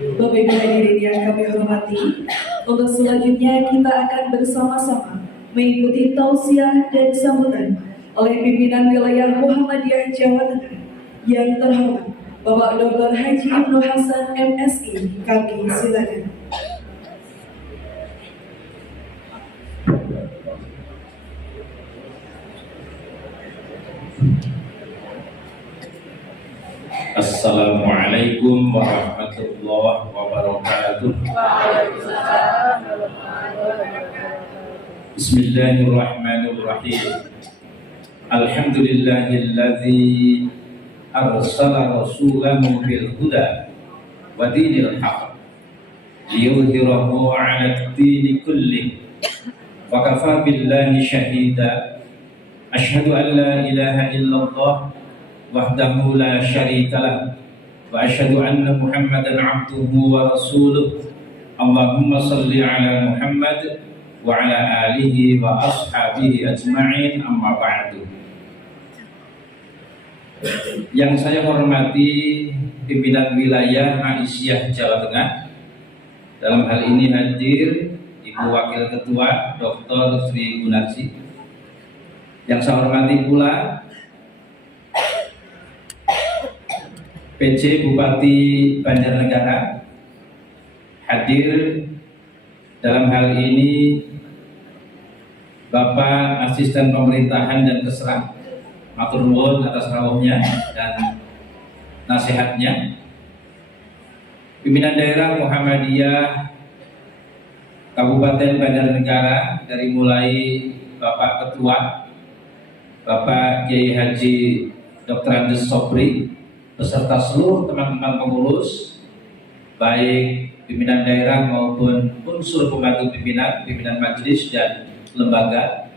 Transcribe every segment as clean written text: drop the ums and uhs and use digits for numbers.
Bapak Ibu hadirin yang kami hormati, untuk selanjutnya kita akan bersama-sama mengikuti tausiah dan sambutan oleh pimpinan wilayah Muhammadiyah Jawa Tengah yang terhormat Bapak Dr. Haji Ibnu Hasan MSI. Kami silakan. Assalamualaikum warahmatullahi wabarakatuh. Bismillahirrahmanirrahim. Alhamdulillahilladzi arsala rasulahu bil huda wa dinil haqq liyudhhirahu 'ala ad-dini kullih wa kafaa billahi shahida. Asyhadu an la ilaha illallah wahdahu la syarikalah wa asyhadu anna Muhammadan abduhu wa rasuluh. Allahumma salli ala Muhammad wa ala alihi wa ashabihi ajma'in, amma ba'du. Yang saya hormati pimpinan wilayah Aisyah Jawa Tengah, dalam hal ini hadir Ibu Wakil Ketua Dr. Sri Gunarsi. Yang saya hormati pula PJ Bupati Banjarnegara, hadir dalam hal ini Bapak Asisten Pemerintahan dan Kesra, matur nuwun atas rawuhnya dan nasihatnya. Pimpinan daerah Muhammadiyah Kabupaten Banjarnegara, dari mulai Bapak Ketua Bapak Kiai Haji Dr. Andes Sobri beserta seluruh teman-teman pengurus, baik pimpinan daerah maupun unsur pembantu pimpinan majelis dan lembaga.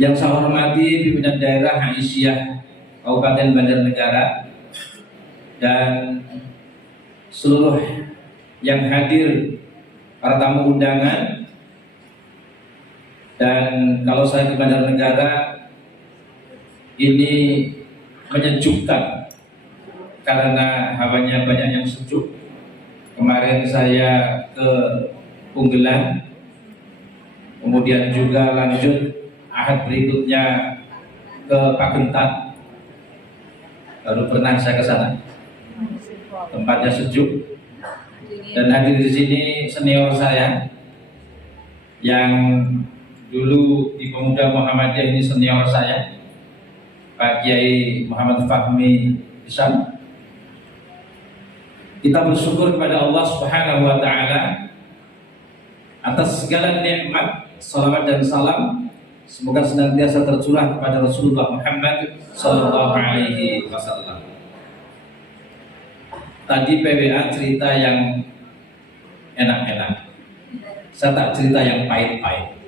Yang saya hormati pimpinan daerah Aisyah Kabupaten Banjarnegara dan seluruh yang hadir, para tamu undangan. Dan kalau saya ke Banjarnegara ini menyejukkan karena hawanya banyak yang sejuk. Kemarin saya ke Punggelan, kemudian juga lanjut ahad berikutnya ke Pagentan. Baru pernah saya ke sana. Tempatnya sejuk. Dan hadir di sini senior saya yang dulu di Pemuda Muhammadiyah, ini senior saya, Pak Kiai Muhammad Fahmi Isam. Kita bersyukur kepada Allah Subhanahu wa taala atas segala nikmat, salawat dan salam semoga senantiasa tercurah kepada Rasulullah Muhammad sallallahu alaihi wasallam. Tadi PWA cerita yang enak-enak. Saya tak cerita yang pahit-pahit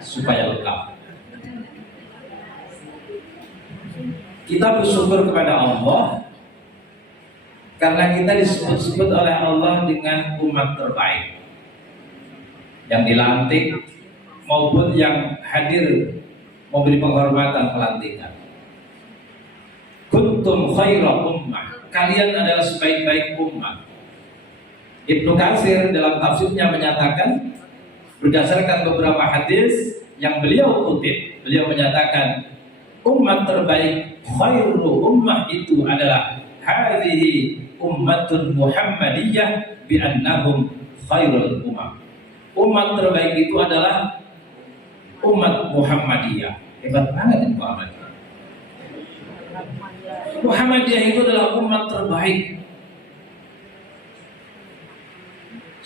supaya lengkap. Kita bersyukur kepada Allah karena kita disebut-sebut oleh Allah dengan umat terbaik, yang dilantik maupun yang hadir memberi penghormatan pelantikan. Kuntum khaira ummah, kalian adalah sebaik-baik ummah. Ibnu Katsir dalam tafsirnya menyatakan, berdasarkan beberapa hadis yang beliau kutip, beliau menyatakan umat terbaik, khairu ummah itu adalah hadhihi ummatun Muhammadiyah bi annahum khairul ummah. Umat terbaik itu adalah umat Muhammadiyah. Hebat banget ini Muhammadiyah. Muhammadiyah itu adalah umat terbaik.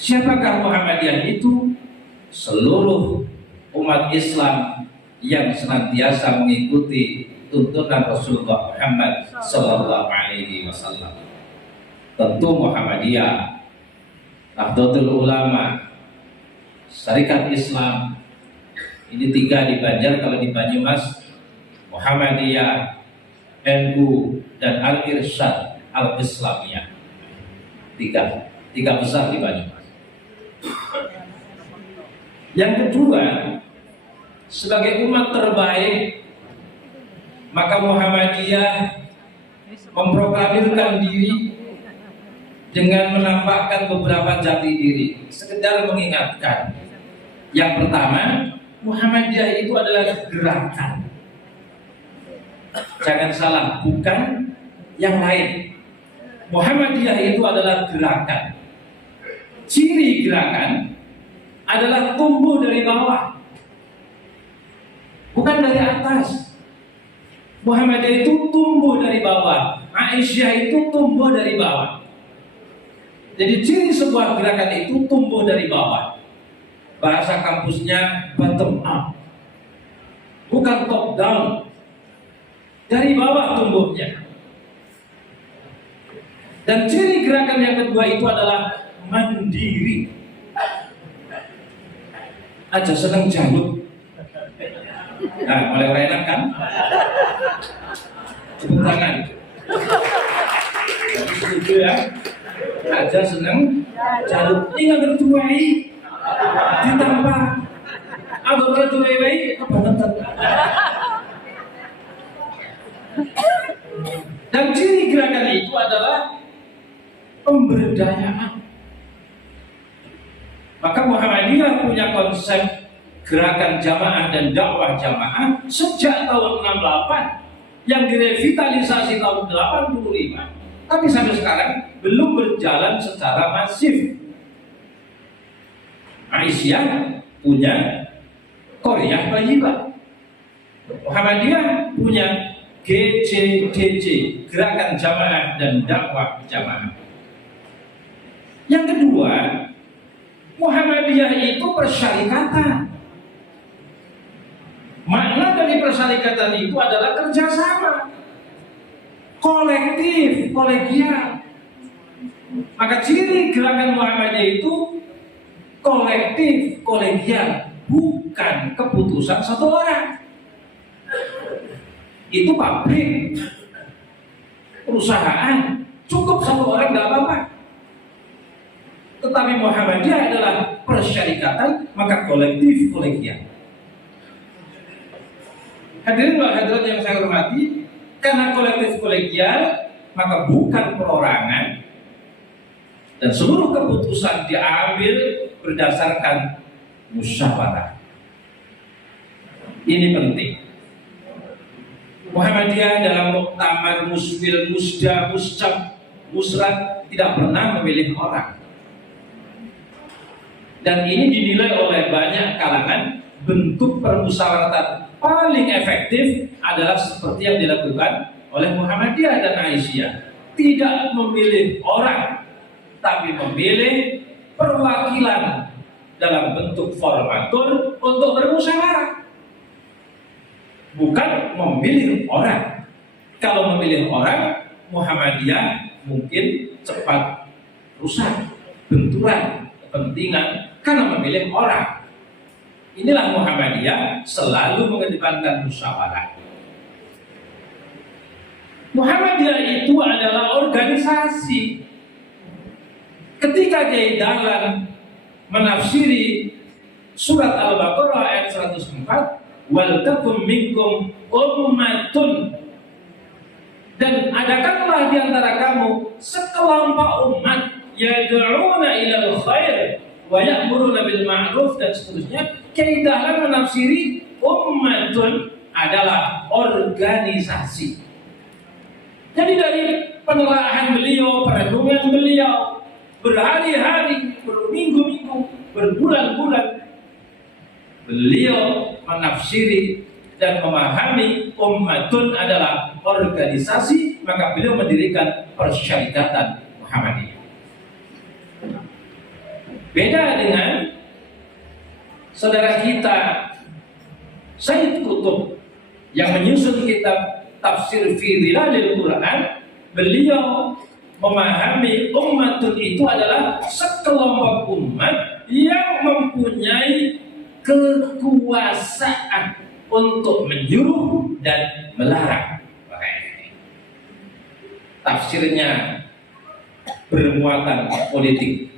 Siapakah Muhammadiyah itu? Seluruh umat Islam yang senantiasa mengikuti tuntunan Rasulullah Muhammad sallallahu alaihi wasallam. Tentu Muhammadiyah, Nahdlatul Ulama, Syarikat Islam, ini tiga di Banjar. Kalau di Banyumas, Muhammadiyah, NU, dan Al-Irsyad Al-Islamiyah. Tiga besar di Banyumas. Yang kedua, sebagai umat terbaik, maka Muhammadiyah memproklamirkan diri dengan menampakkan beberapa jati diri, sekedar mengingatkan. Yang pertama, Muhammadiyah itu adalah gerakan. Jangan salah, bukan yang lain. Muhammadiyah itu adalah gerakan. Ciri gerakan adalah tumbuh dari bawah, bukan dari atas. Muhammadiyah itu tumbuh dari bawah, Aisyah itu tumbuh dari bawah. Jadi ciri sebuah gerakan itu tumbuh dari bawah. Bahasa kampusnya bottom up, bukan top down. Dari bawah tumbuhnya. Dan ciri gerakan yang kedua itu adalah mandiri. Aja seneng jaluk. Nah, mulai enak kan? Tepuk tangan. Setuju ya? Aja seneng jaluk. Ini nggak bertuai. Ditambah. Abang bertuai kebangetan. Dan ciri gerakan itu adalah pemberdayaan. Maka Muhammadiyah punya konsep gerakan jamaah dan dakwah jamaah sejak tahun 68 yang direvitalisasi tahun 85, tapi sampai sekarang belum berjalan secara masif. Aisyah punya Korea Thayyibah, Muhammadiyah punya GJDJ, Gerakan Jamaah dan Dakwah Jamaah. Yang kedua, Muhammadiyah itu persyarikatan. Makna dari persyarikatan itu adalah kerjasama, kolektif, kolegial. Maka ciri gerakan Muhammadiyah itu kolektif, kolegial, bukan keputusan satu orang. Itu pabrik, perusahaan, cukup satu orang nggak apa-apa. Tetapi Muhammadiyah adalah persyarikatan, maka kolektif, kolegial. Hadirin wa hadirat yang saya hormati, karena kolektif kolegial, maka bukan perorangan, dan seluruh keputusan diambil berdasarkan musyawarah. Ini penting. Muhammadiyah dalam muktamar, muswil, musda, muscab, musrat tidak pernah memilih orang. Dan ini dinilai oleh banyak kalangan bentuk permusyawaratan paling efektif adalah seperti yang dilakukan oleh Muhammadiyah dan Aisyah. Tidak memilih orang, tapi memilih perwakilan dalam bentuk formatur untuk bermusyawarah. Bukan memilih orang. Kalau memilih orang, Muhammadiyah mungkin cepat rusak, benturan, kepentingan karena memilih orang. Inilah Muhammadiyah selalu mengedepankan musyawarah. Muhammadiyah itu adalah organisasi. Ketika Kiai Dahlan menafsiri surat Al-Baqarah ayat 104, wal takum minkum ummatun, dan adakanlah di antara kamu sekelompok umat yad'una ilal khair wa ya'muruna bil ma'ruf dan seterusnya. Kiai Dahlan menafsiri ummatun adalah organisasi. Jadi dari penelaahan beliau, perenungan beliau, berhari-hari, berminggu-minggu, berbulan-bulan, beliau menafsiri dan memahami ummatun adalah organisasi, maka beliau mendirikan persyarikatan Muhammadiyah. Beda dengan saudara kita Sayyid Qutb yang menyusun kitab Tafsir fi Dhilalil Quran. Beliau memahami ummatun itu adalah sekelompok umat yang mempunyai kekuasaan untuk menyuruh dan melarang. Tafsirnya bermuatan politik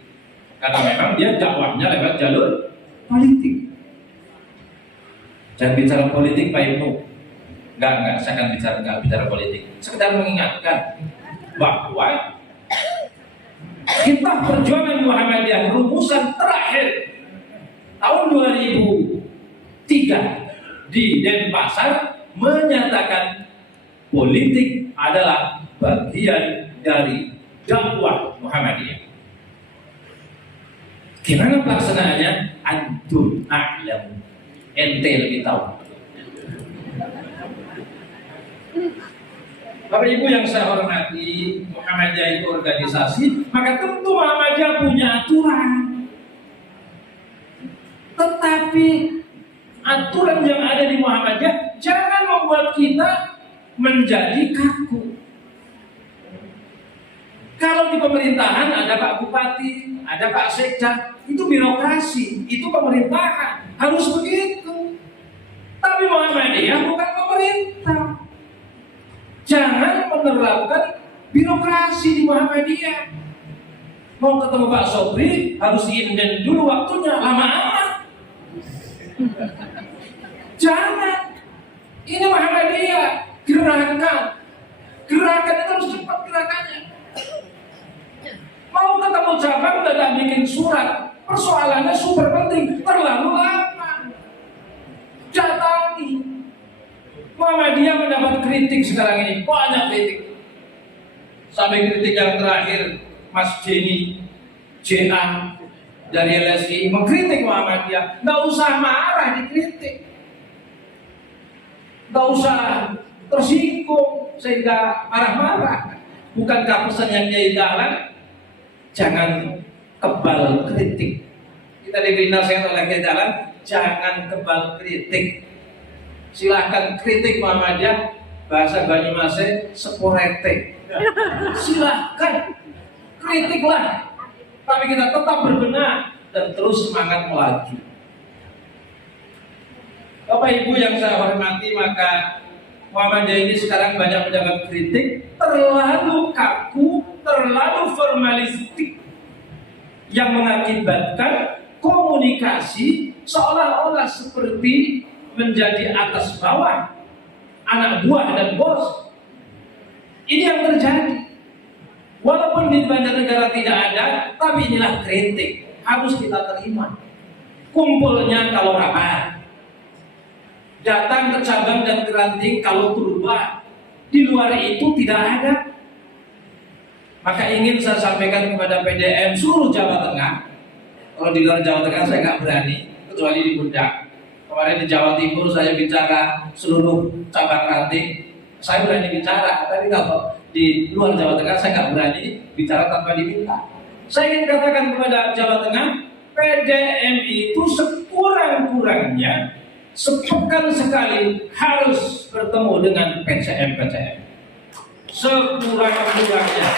karena memang dia dakwahnya lewat jalur politik. Jangan bicara politik Pak Ibnu. Enggak, saya akan bicara politik. Sekedar mengingatkan bahwa Kitab Perjuangan Muhammadiyah rumusan terakhir tahun 2003 di Denpasar menyatakan politik adalah bagian dari dakwah Muhammadiyah. Gimana pelaksanaannya? Antum a'lam, ente lebih tahu. Bapak Ibu yang saya hormati, Muhammadiyah itu organisasi, maka tentu Muhammadiyah punya aturan. Tetapi aturan yang ada di Muhammadiyah jangan membuat kita menjadi kaku. Kalau di pemerintahan ada Pak Bupati, ada Pak Sekda, itu birokrasi, itu pemerintahan, harus begitu. Tapi Muhammadiyah bukan pemerintah. Jangan menerapkan birokrasi di Muhammadiyah. Mau ketemu Pak Sobri harus diinden dulu waktunya, lama amat. Jangan. Ini Muhammadiyah, gerakan itu harus cepat gerakannya. Mau ketemu cabang udah bikin surat, persoalannya super penting, terlalu lama. Datangi. Muhammadiyah mendapat kritik sekarang ini, banyak kritik. Sampai kritik yang terakhir, Mas Jenny JA dari LSI mengkritik Muhammadiyah. Nggak usah marah dikritik, nggak usah tersinggung sehingga marah-marah. Bukankah pesannya Kiai Dahlan? Jangan kebal kritik. Kita diberi nasihat oleh Kiai Dahlan, jangan kebal kritik. Silahkan kritik Muhammadiyah, bahasa Banyumasnya seporete. Silahkan kritiklah, tapi kita tetap berbenah dan terus semangat melaju. Bapak Ibu yang saya hormati, maka Muhammadiyah ini sekarang banyak mendapat kritik, terlalu kaku, terlalu formalistik, yang mengakibatkan komunikasi seolah-olah seperti menjadi atas bawah, anak buah dan bos. Ini yang terjadi. Walaupun di banyak negara tidak ada, tapi inilah kritik, harus kita terima. Kumpulnya kalau rapat, datang ke cabang dan ke ranting kalau turba. Di luar itu tidak ada. Maka ingin saya sampaikan kepada PDM seluruh Jawa Tengah. Kalau di luar Jawa Tengah saya nggak berani, kecuali di Pundak. Kemarin di Jawa Timur saya bicara seluruh cabang ranting, saya berani bicara. Tapi kalau di luar Jawa Tengah saya nggak berani bicara tanpa diminta. Saya ingin katakan kepada Jawa Tengah, PDM itu sekurang-kurangnya sepekan sekali harus bertemu dengan PCM. Sekurang-kurangnya.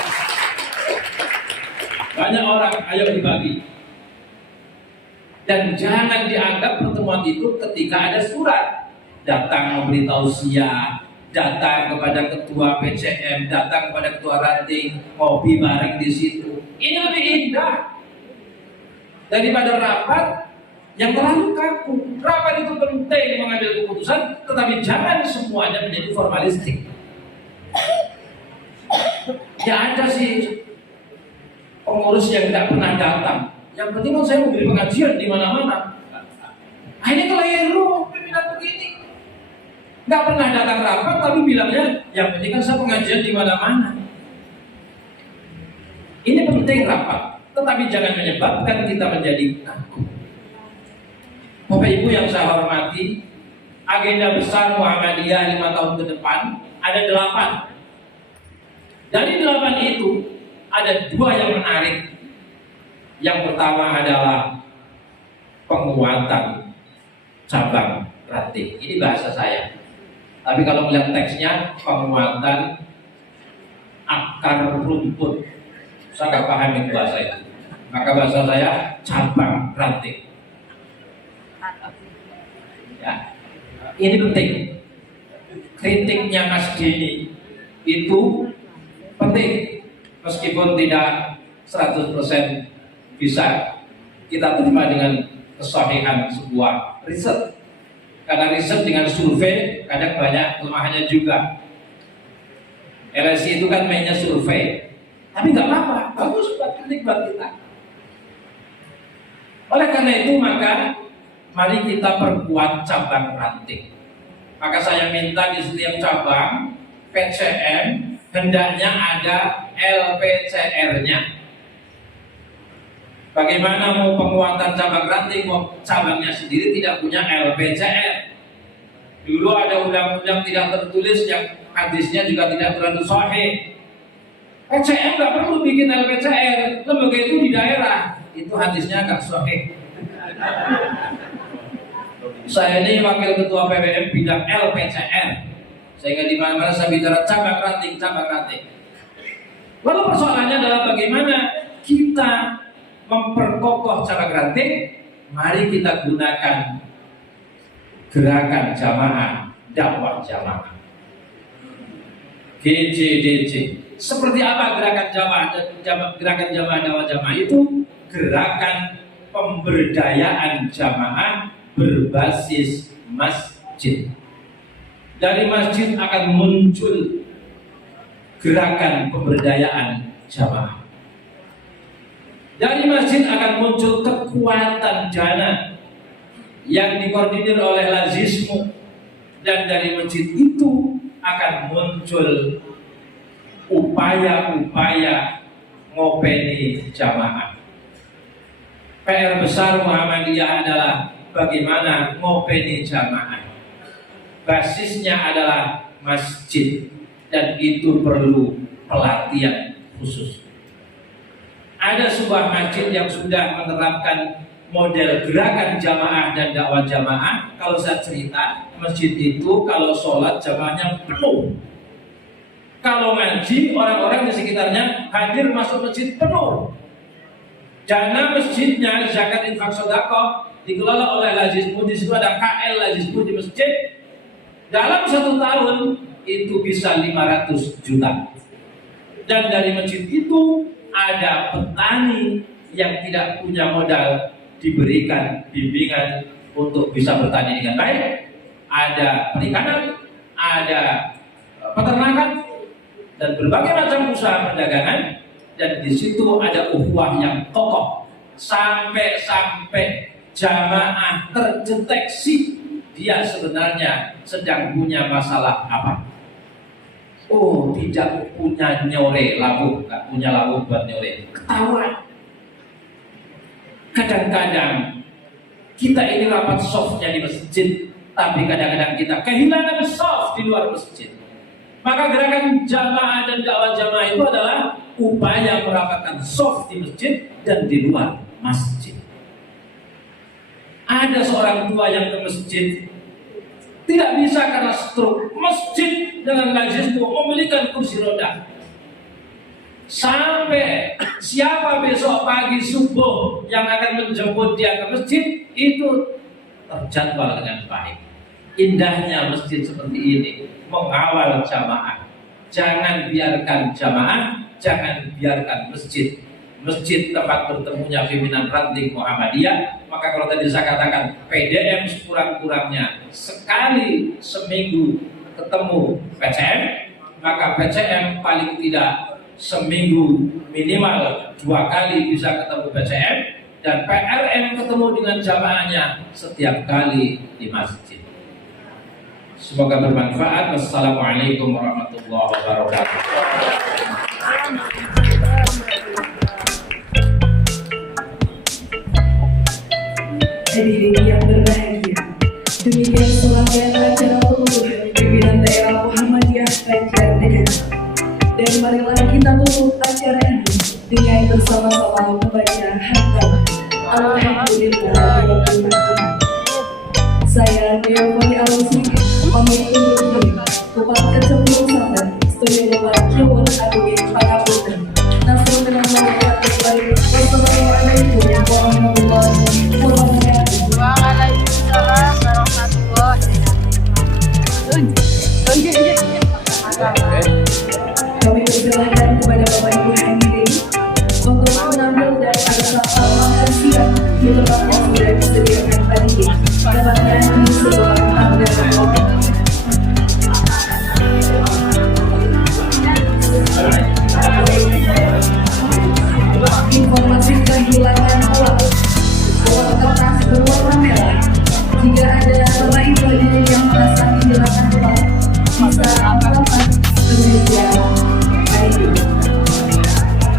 Banyak orang, ayo dibagi. Dan jangan dianggap pertemuan itu ketika ada surat. Datang memberi tausiah, datang kepada ketua PCM, datang kepada ketua ranting, ngopi bareng di situ. Ini lebih indah daripada rapat yang terlalu kaku. Rapat itu penting mengambil keputusan, tetapi jangan semuanya menjadi formalistik. Ya ada sih pengurus yang tidak pernah datang. Yang penting kan saya memberi pengajian di mana-mana. Ini keliru pimpinan begini. Nggak pernah datang rapat tapi bilangnya yang penting kan saya pengajian di mana-mana. Ini penting rapat, tetapi jangan menyebabkan kita menjadi kaku. Bapak Ibu yang saya hormati, agenda besar Muhammadiyah 5 tahun ke depan ada 8. Dari 8 itu ada 2 yang menarik. Yang pertama adalah penguatan cabang ranting. Ini bahasa saya. Tapi kalau melihat teksnya, penguatan akar rumput. Saya nggak paham itu bahasa itu. Maka bahasa saya cabang ranting. Ya, ini penting. Kritiknya Mas Dini itu penting, meskipun tidak 100% bisa kita terima dengan kesahihan sebuah riset. Karena riset dengan survei kadang banyak kelemahannya juga. LSI itu kan mainnya survei. Tapi nggak apa-apa, bagus buat klinik buat kita. Oleh karena itu maka mari kita perkuat cabang ranting. Maka saya minta di setiap cabang PCM hendaknya ada LPCR-nya. Bagaimana mau penguatan cabang ranting, mau cabangnya sendiri tidak punya LPCR. Dulu ada undang-undang tidak tertulis yang hadisnya juga tidak terlalu sahih. PCM nggak perlu bikin LPCR, lembaga itu di daerah, itu hadisnya agak sahih. Saya ini wakil ketua PWM bidang LPCR, sehingga di mana-mana saya bicara cabang ranting. Lalu persoalannya adalah bagaimana kita memperkokoh cabang ranting. Mari kita gunakan gerakan jamaah, dakwah jamaah, GJDJ. Seperti apa gerakan jamaah dakwah jamaah itu? Gerakan pemberdayaan jamaah berbasis masjid. Dari masjid akan muncul gerakan pemberdayaan jamaah. Dari masjid akan muncul kekuatan dana yang dikoordinir oleh lazismu, dan dari masjid itu akan muncul upaya-upaya ngopeni jamaah. PR besar Muhammadiyah adalah bagaimana ngopeni jamaah. Basisnya adalah masjid, dan itu perlu pelatihan khusus. Ada sebuah masjid yang sudah menerapkan model gerakan jamaah dan dakwah jamaah. Kalau saya cerita, masjid itu kalau sholat jamaahnya penuh. Kalau ngaji, orang-orang di sekitarnya hadir masuk masjid penuh. Dana masjidnya, zakat infak sedekah, dikelola oleh lazismu. Di situ ada KL lazismu di masjid. Dalam 1 tahun itu bisa 500 juta. Dan dari masjid itu ada petani yang tidak punya modal, diberikan bimbingan untuk bisa bertani dengan baik. Ada perikanan, ada peternakan, dan berbagai macam usaha perdagangan. Dan di situ ada ukhuwah yang kokoh sampai jamaah terdeteksi dia sebenarnya sedang punya masalah apa. Oh, tidak punya nyore labu, nggak punya labu buat nyore, ketahuan. Kadang-kadang kita ini rapat softnya di masjid, tapi kadang-kadang kita kehilangan soft di luar masjid. Maka gerakan jamaah dan dakwah jamaah itu adalah upaya merapatkan soft di masjid dan di luar masjid. Ada seorang tua yang ke masjid, tidak bisa karena stroke. Masjid dengan lazismu memiliki kursi roda. Sampai siapa besok pagi subuh yang akan menjemput dia ke masjid itu terjadwal dengan baik. Indahnya masjid seperti ini, mengawal jamaah. Jangan biarkan jamaah, jangan biarkan masjid. Masjid tempat bertemunya pimpinan ranting Muhammadiyah. Maka kalau tadi saya katakan PDM sekurang-kurangnya sekali seminggu ketemu PCM, maka PCM paling tidak seminggu minimal 2 kali bisa ketemu PCM, dan PRM ketemu dengan jamaahnya setiap kali di masjid. Semoga bermanfaat. Wassalamualaikum warahmatullahi wabarakatuh. Hadirin yang berbahagia, demikian serangkaian acara penutup pimpinan daerah Muhammadiyah Banjar Negara. Dan marilah kita tutup acara ini dengan bersama-sama membaca hamdalah. Alhamdulillah. Saya Deoponi Alosiki pamit undur diri. Kupat ke-10 sahabat Studio Lebar Kiwon Agung Pangapunten. Nasrul dengan malaikat terbaik. Wassalamualaikum warahmatullahi wabarakatuh. Waalaikumsalam warahmatullahi wabarakatuh. Kami persilahkan kepada Bapak Ibu hadirin untuk mengambil dan bersama makan siang di tempat yang sudah disediakan tadi. Dapatkan di sebelah hamdalah. kehilangan uang kertas berwarna merah. Jika ada Bapak Ibu hadirin yang merasa kehilangan uang, bisa melakukan ke meja ID.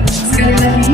Sekali lagi,